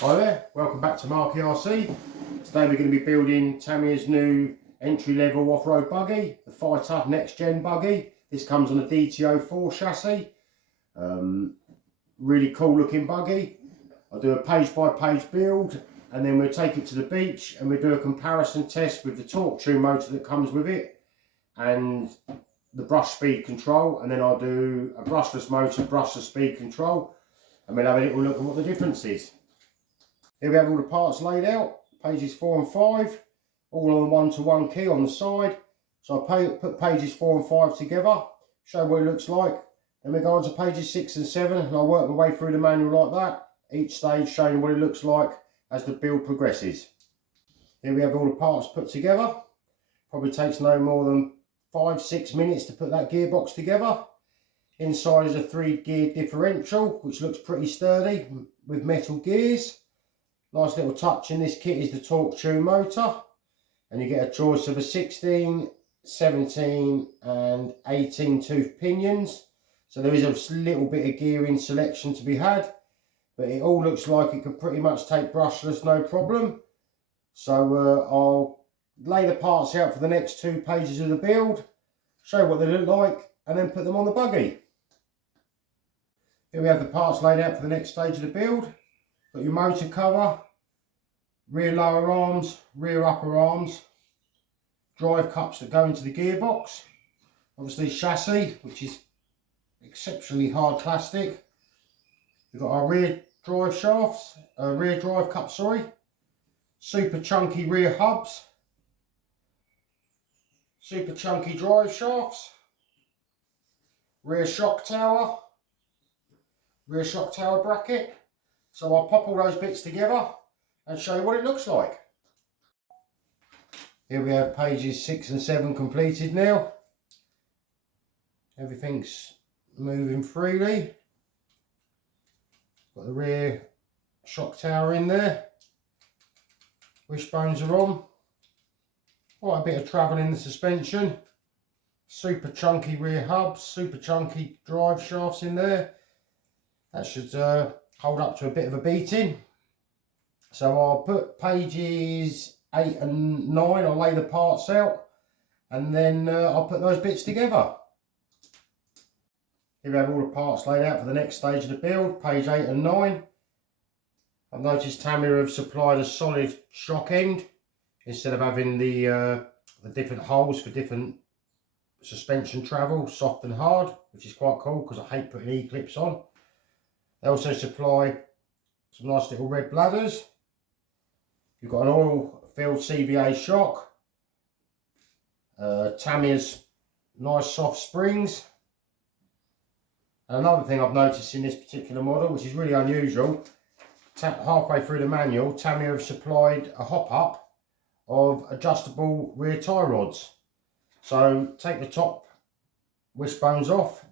Hi there, welcome back to Marky RC. Today we're going to be building Tamiya's new entry-level off-road buggy, the Fighter nexgen buggy. This comes on a DTO4 chassis. Really cool looking buggy. I'll do a page-by-page build and then we'll take it to the beach and we'll do a comparison test with the torque tune motor that comes with it and the brush speed control, and then I'll do a brushless motor, brushless speed control, and we'll have a little look at what the difference is. Here we have all the parts laid out, pages 4 and 5, all on a 1-to-1 key on the side. So I put pages 4 and 5 together, show what it looks like. Then we go on to pages 6 and 7, and I'll work my way through the manual like that, each stage showing what it looks like as the build progresses. Here we have all the parts put together. Probably takes no more than 5-6 minutes to put that gearbox together. Inside is a 3-gear differential, which looks pretty sturdy with metal gears. Nice little touch in this kit is the torque tune motor, and you get a choice of a 16, 17 and 18 tooth pinions. So there is a little bit of gearing selection to be had, but it all looks like it could pretty much take brushless no problem. So I'll lay the parts out for the next 2 pages of the build, show what they look like, and then put them on the buggy. Here we have the parts laid out for the next stage of the build. Got your motor cover, rear lower arms, rear upper arms, drive cups that go into the gearbox, obviously chassis, which is exceptionally hard plastic. We've got our rear drive shafts, rear drive cups, sorry, super chunky rear hubs, super chunky drive shafts, rear shock tower bracket. So I'll pop all those bits together and show you what it looks like. Here we have pages 6 and 7 completed now. Everything's moving freely. Got the rear shock tower in there. Wishbones are on. Quite a bit of travel in the suspension. Super chunky rear hubs, super chunky drive shafts in there. That should hold up to a bit of a beating. So I'll put pages 8 and 9, I'll lay the parts out, and then I'll put those bits together. Here we have all the parts laid out for the next stage of the build, page 8 and 9. I've noticed Tamiya have supplied a solid shock end instead of having the different holes for different suspension travel, soft and hard, which is quite cool because I hate putting E-clips on. They also supply some nice little red bladders. You've got an oil-filled CVA shock, Tamiya's nice soft springs. And another thing I've noticed in this particular model, which is really unusual, halfway through the manual, Tamiya have supplied a hop-up of adjustable rear tie rods. So take the top wishbones off,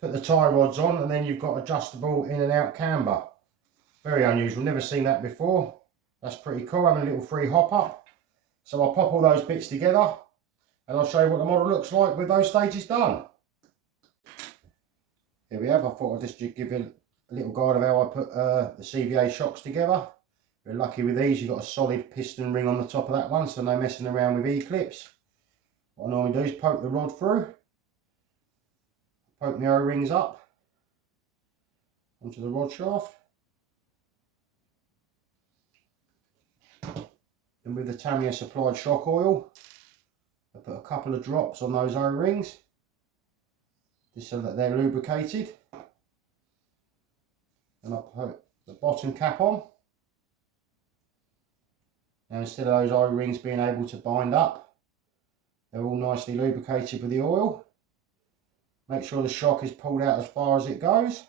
put the tie rods on, and then you've got adjustable in and out camber. Very unusual, never seen that before. That's pretty cool, having a little free hop up. So I'll pop all those bits together and I'll show you what the model looks like with those stages done. Here we have, I thought I'd just give you a little guide of how I put the CVA shocks together. We're lucky with these, you've got a solid piston ring on the top of that one, so no messing around with E-clips. What I normally do is poke the rod through, poke the O-rings up onto the rod shaft. And with the Tamiya supplied shock oil, I put a couple of drops on those O-rings, just so that they're lubricated. And I put the bottom cap on. Now instead of those O-rings being able to bind up, they're all nicely lubricated with the oil. Make sure the shock is pulled out as far as it goes.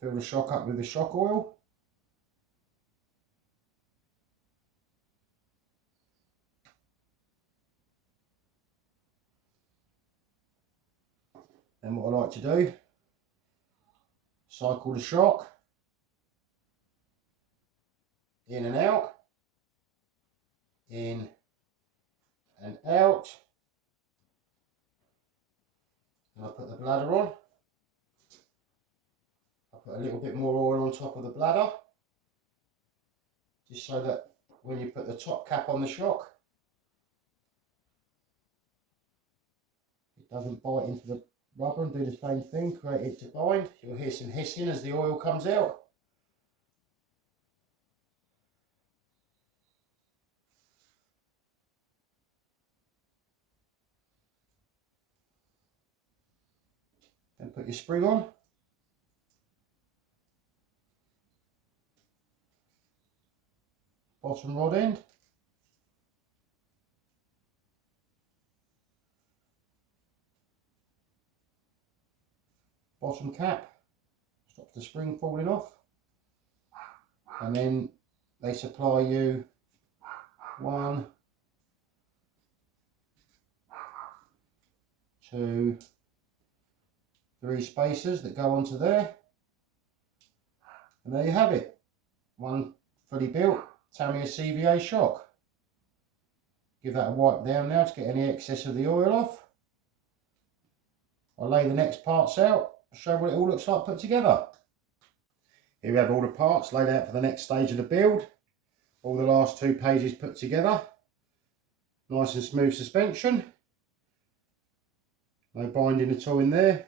Fill the shock up with the shock oil. Then what I like to do, cycle the shock in and out, in and out, and I put the bladder on. I put a little bit more oil on top of the bladder, just so that when you put the top cap on the shock, it doesn't bite into the rubber, and do the same thing, create it to bind. You'll hear some hissing as the oil comes out. Then put your spring on. Bottom rod end. Bottom cap. Stops the spring falling off. And then they supply you 1, 2, 3 spacers that go onto there. And there you have it. One fully built Tamiya CVA shock. Give that a wipe down now to get any excess of the oil off. I'll lay the next parts out, show what it all looks like put together. Here we have all the parts laid out for the next stage of the build. All the last 2 pages put together. Nice and smooth suspension. No binding at all in there.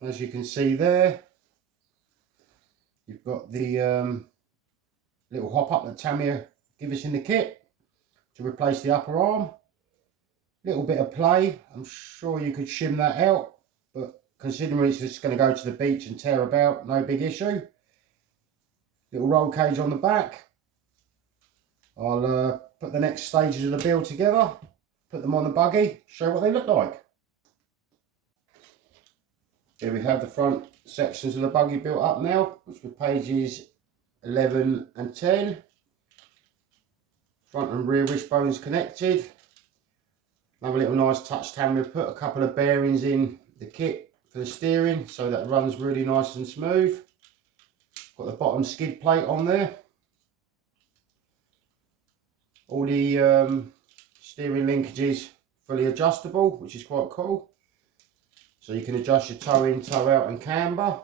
As you can see there, you've got the little hop up that Tamiya give us in the kit to replace the upper arm. Little bit of play, I'm sure you could shim that out, but considering it's just going to go to the beach and tear about, no big issue. Little roll cage on the back. I'll put the next stages of the build together, put them on the buggy, show what they look like. Here we have the front sections of the buggy built up now, which were pages 11 and 10. Front and rear wishbones connected. Another little nice touch Tamiya, put a couple of bearings in the kit for the steering so that it runs really nice and smooth. Got the bottom skid plate on there. All the steering linkages fully adjustable, which is quite cool. So you can adjust your toe in, toe out and camber.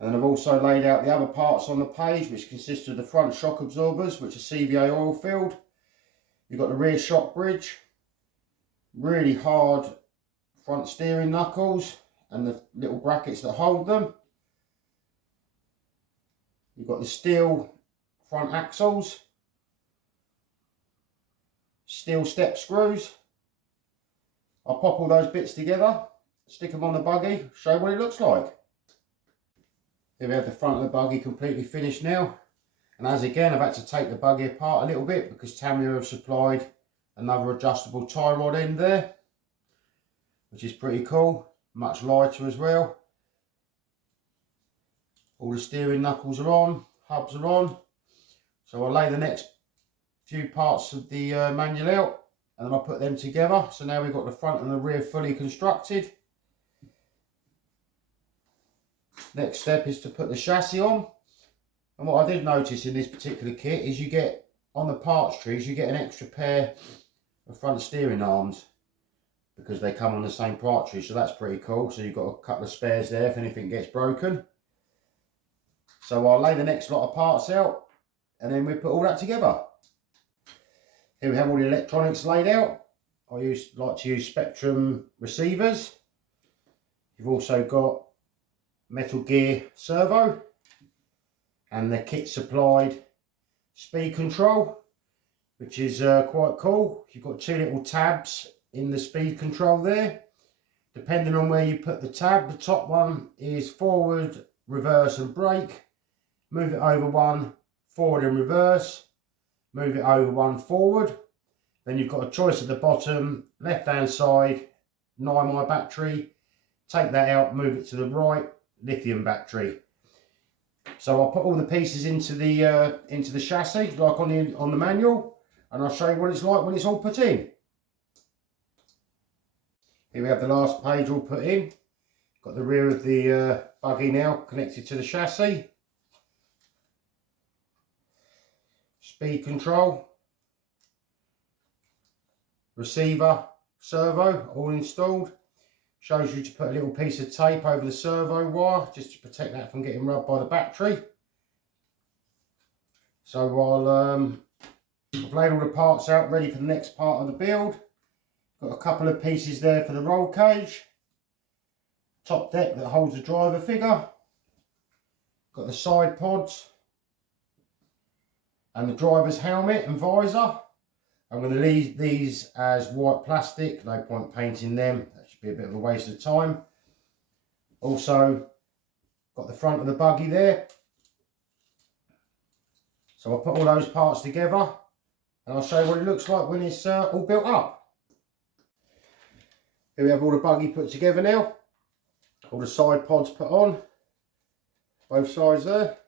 And I've also laid out the other parts on the page, which consist of the front shock absorbers, which are CVA oil filled. You've got the rear shock bridge, really hard front steering knuckles and the little brackets that hold them. You've got the steel front axles, steel step screws. I'll pop all those bits together, stick them on the buggy, show what it looks like. Here we have the front of the buggy completely finished now. And as again, I've had to take the buggy apart a little bit because Tamiya have supplied another adjustable tie rod end there, which is pretty cool, much lighter as well. All the steering knuckles are on, hubs are on. So I'll lay the next few parts of the manual out and then I'll put them together. So now we've got the front and the rear fully constructed. Next step is to put the chassis on. And what I did notice in this particular kit is you get, on the parts trees, you get an extra pair of front steering arms because they come on the same part tree, so that's pretty cool. So you've got a couple of spares there if anything gets broken. So I'll lay the next lot of parts out and then we put all that together. Here we have all the electronics laid out. I like to use Spectrum receivers. You've also got metal gear servo and the kit supplied speed control, which is quite cool. You've got 2 little tabs in the speed control there. Depending on where you put the tab, the top one is forward, reverse and brake. Move it over one, forward and reverse. Move it over one, forward. Then you've got a choice at the bottom, left hand side, 9mAh battery. Take that out, move it to the right, lithium battery. So I'll put all the pieces into the chassis like on the manual, and I'll show you what it's like when it's all put in. Here we have the last page all put in. Got the rear of the buggy now connected to the chassis. Speed control, receiver, servo all installed. Shows you to put a little piece of tape over the servo wire just to protect that from getting rubbed by the battery. So I've laid all the parts out ready for the next part of the build. Got a couple of pieces there for the roll cage. Top deck that holds the driver figure. Got the side pods. And the driver's helmet and visor. I'm going to leave these as white plastic, no point painting them, that should be a bit of a waste of time. Also got the front of the buggy there. So I'll put all those parts together and I'll show you what it looks like when it's all built up. Here we have all the buggy put together now. All the side pods put on, both sides there.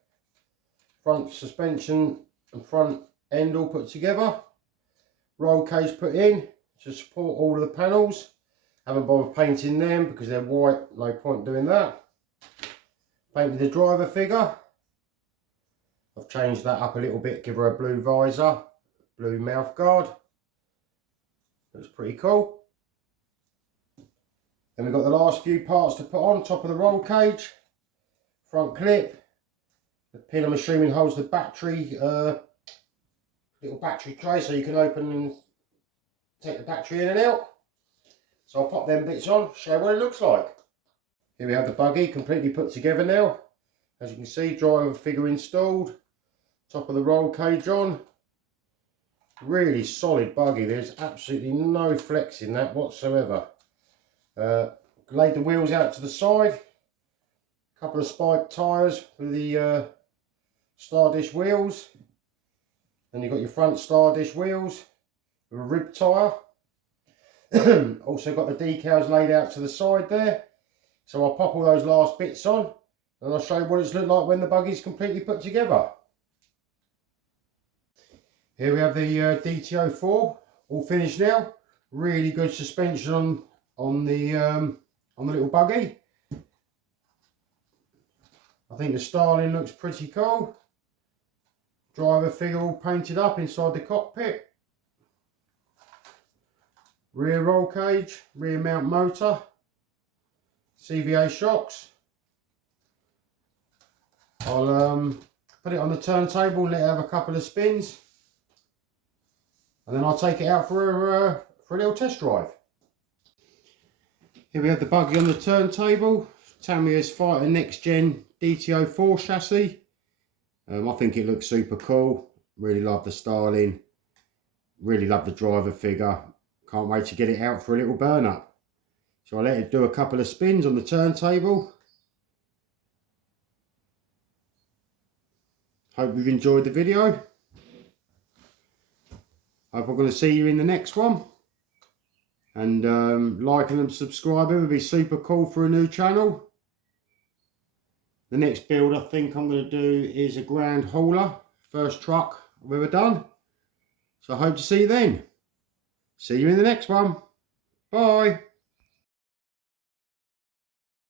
Front suspension and front end all put together. Roll cage put in to support all of the panels. Haven't bothered painting them because they're white, no point doing that. Painted the driver figure. I've changed that up a little bit, give her a blue visor, blue mouth guard. Looks pretty cool. Then we've got the last few parts to put on top of the roll cage. Front clip. The pin I'm assuming holds the battery, little battery tray so you can open and take the battery in and out. So I'll pop them bits on, show you what it looks like. Here we have the buggy completely put together now. As you can see, driver figure installed. Top of the roll cage on. Really solid buggy, there's absolutely no flex in that whatsoever. Laid the wheels out to the side. A couple of spiked tyres with the Star Dish wheels. Then you've got your front Star Dish wheels with a rib tyre. Also got the decals laid out to the side there. So I'll pop all those last bits on and I'll show you what it's looked like when the buggy's completely put together. Here we have the DTO4 all finished now. Really good suspension on the little buggy. I think the styling looks pretty cool. Driver figure all painted up inside the cockpit. Rear roll cage, rear mount motor, CVA shocks. I'll put it on the turntable and let it have a couple of spins. And then I'll take it out for a little test drive. Here we have the buggy on the turntable. Tamiya's Fighter nxgen DTO4 chassis. I think it looks super cool. Really love the styling. Really love the driver figure. Can't wait to get it out for a little burn up. So I'll let it do a couple of spins on the turntable. Hope you've enjoyed the video. Hope I'm going to see you in the next one. And liking and subscribing would be super cool for a new channel. The next build I think I'm going to do is a Grand Hauler. First truck I've ever done. So I hope to see you then. See you in the next one. Bye.